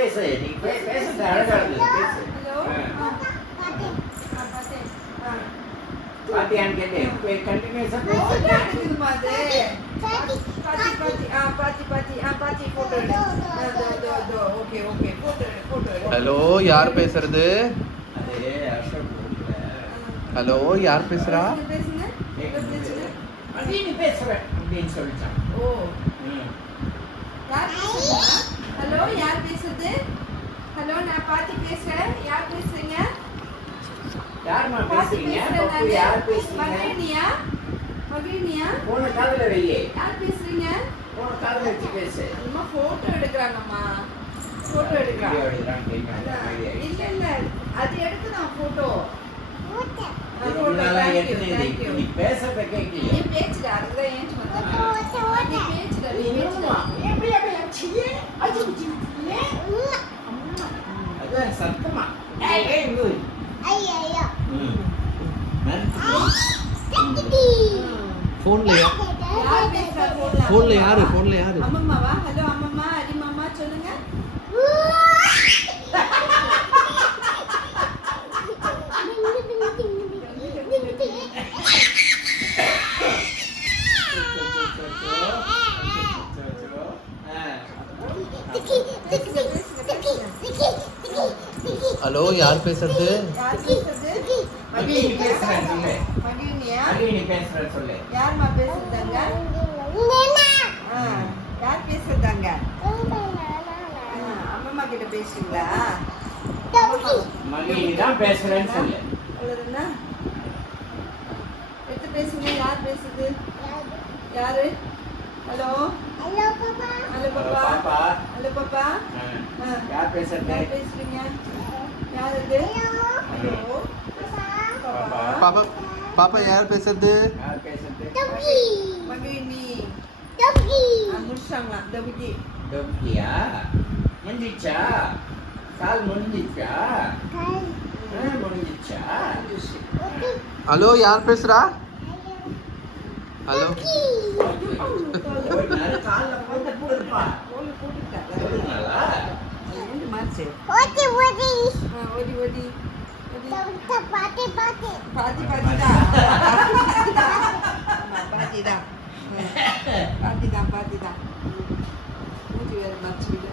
பேசு நீ பேசுறது அழகா இருக்கு பேசு. ஹலோ பாத்தியான்னு கேட்டு கண்டினியூஸா ஹலோ யார் பேசுறது? அது அசோக் போகல. ஹலோ யார் பேசுறா? நீ பேசுற அப்படின்னு சொல்லிட்டான். ஓ ஹலோ யார் பேசுறது? ஹலோ நான் பாத்தி பேசுறேன். யார் பேசுறீங்க? யாருமா பேசுறீங்க? பப்பு யார் பேசுறீங்க? மகிழ்னியா போன காதுல வையே. யார் பேசுறீங்க? போன காதுல வச்சு பேசு. அம்மா போட்டோ எடுக்கறாங்கம்மா. போட்டோ எடுக்கறாங்க. வீடியோ எடுக்கறான் கேக்குறாங்க. இல்ல இல்ல அது எடுத்து நான் போட்டோ. நீ பேசுறத கேட்கல. நீ பேச்சுட அதுதான் ஏன் சொன்னேன். நீ பேச்சுட நீ பேச்சுட. அதான் சத்தமா. ஏய் குட். ஐயா. போன்ல யார் பேசுறா போன்ல யாரு? அம்மம்மாவா? ஹலோ அம்மம்மா அடிமாமா சொல்லுங்க. ஹலோ யார் பேசுறது? யார் பேசுறது? மகிழினி பேசுறேன் சொல்லு. மகிழ்னியா? மகிழினி பேசுறேன் சொல்லு. யார்மா பேசுறதாங்க? யார் பேசுறதாங்க? அம்மம்மா கிட்ட பேசுறீங்களா? மகிழினி தான் பேசுறேன்னு சொல்லு. அவ்வளவுதானா? எடுத்து பேசுங்க. யார் பேசுது? யாரு? ஹலோ ஹலோ பாப்பா. பாப்பா. ஹலோ பாப்பா. யார் பேசுறது? யார் பேசுறீங்க? யார் இது? ஹலோ பாப்பா. பாப்பா பாப்பா யார் பேசுறது? யார் பேசுறது? மகிழ்னி. முடிச்சாங்களா? டபுகி. டோக்கியா முடிஞ்சிச்சா? கால் முடிஞ்சிச்சா? முடிஞ்சிச்சா? ஹலோ யார் பேசுறா? ஹலோ கால்ல போட்டு போடுப்பா. கோல் போட்டுட்டா. போடுங்களா? ரெண்டு மார்ச். ஓடி ஓடி. பாத்தி பாத்திடா. பாத்திதான். மூஞ்சி வேற மறைச்சு விடு.